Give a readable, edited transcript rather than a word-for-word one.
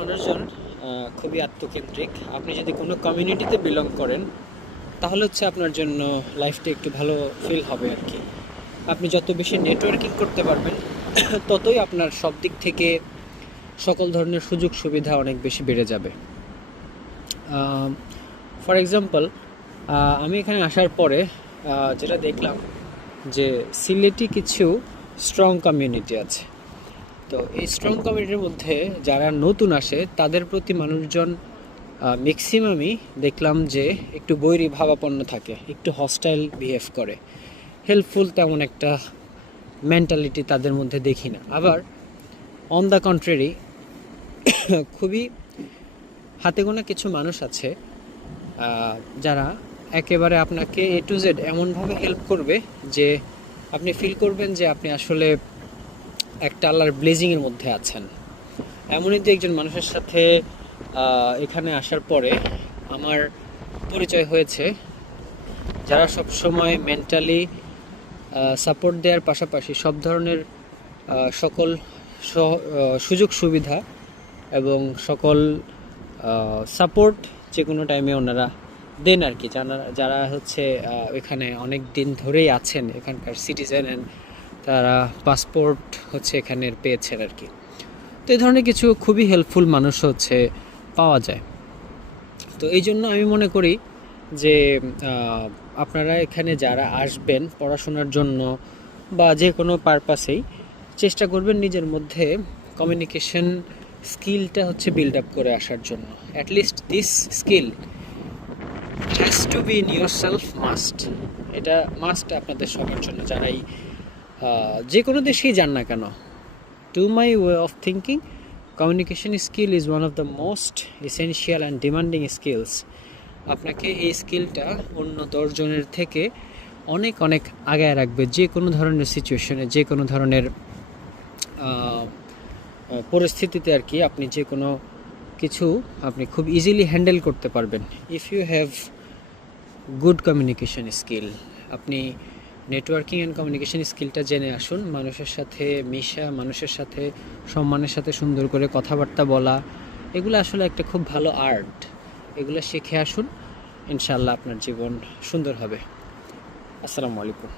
মানুষজন খুবই আত্মকেন্দ্রিক। আপনি যদি কোনো কমিউনিটিতে বিলং করেন তাহলে হচ্ছে আপনার জন্য লাইফটা একটু ভালো ফিল হবে আর কি। আপনি যত বেশি নেটওয়ার্কিং করতে পারবেন ততই আপনার সব দিক থেকে সকল ধরনের সুযোগ সুবিধা অনেক বেশি বেড়ে যাবে। ফর এক্সাম্পল, আমি এখানে আসার পরে যেটা দেখলাম যে সিলেটি কিছু স্ট্রং কমিউনিটি আছে। তো এই স্ট্রং কমিউনিটির মধ্যে যারা নতুন আসে তাদের প্রতি মানুষজন ম্যাক্সিমামই দেখলাম যে একটু বৈরী ভাবাপন্ন থাকে, একটু হস্টাইল বিহেভ করে, হেল্পফুল তেমন একটা মেন্টালিটি তাদের মধ্যে দেখি না। আবার অন দ্য কন্ট্রারি খুবই হাতে গোনা কিছু মানুষ আছে যারা একেবারে আপনাকে এ টু জেড এমনভাবে হেল্প করবে যে আপনি ফিল করবেন যে আপনি আসলে একটা আল্লাহর ব্লেজিংয়ের মধ্যে আছেন। এমনই যে একজন মানুষের সাথে এখানে আসার পরে আমার পরিচয় হয়েছে, যারা সব সময় মেন্টালি সাপোর্ট দেওয়ার পাশাপাশি সব ধরনের সকল সুযোগ সুবিধা এবং সকল সাপোর্ট যে কোনো টাইমে ওনারা দেন আর কি। যারা হচ্ছে এখানে অনেক দিন ধরেই আছেন, এখানকার সিটিজেন, অ্যান্ড তারা পাসপোর্ট হচ্ছে এখানের পেয়েছেন আর কি। তো এই ধরনের কিছু খুবই হেল্পফুল মানুষ হচ্ছে পাওয়া যায়। তো এই জন্য আমি মনে করি যে আপনারা এখানে যারা আসবেন পড়াশোনার জন্য বা যে কোনো পারপাসেই, চেষ্টা করবেন নিজের মধ্যে কমিউনিকেশন স্কিলটা হচ্ছে বিল্ড আপ করে আসার জন্য। At least this skill has to be in your self, must. এটা মাস্ট আপনাদের সবার জন্য, যারাই যে কোনো দেশেই যান না কেন। To my way of thinking, communication skill is one of the most essential and demanding skills. আপনাকে এই স্কিলটা অন্য 10 জনের থেকে অনেক অনেক আগায় রাখবে যে কোনো ধরনের সিচুয়েশনে, যে কোনো ধরনের পরিস্থিতিতে আর কি। আপনি যে কোনো কিছু আপনি খুব ইজিলি হ্যান্ডেল করতে পারবেন if you have good communication skill. আপনি নেটওয়ার্কিং অ্যান্ড কমিউনিকেশন স্কিলটা জেনে আসুন। মানুষের সাথে মিশা, মানুষের সাথে সম্মানের সাথে সুন্দর করে কথাবার্তা বলা, এগুলো আসলে একটা খুব ভালো আর্ট। এগুলো শিখে আসুন, ইনশাআল্লাহ আপনার জীবন সুন্দর হবে। আসসালামু আলাইকুম।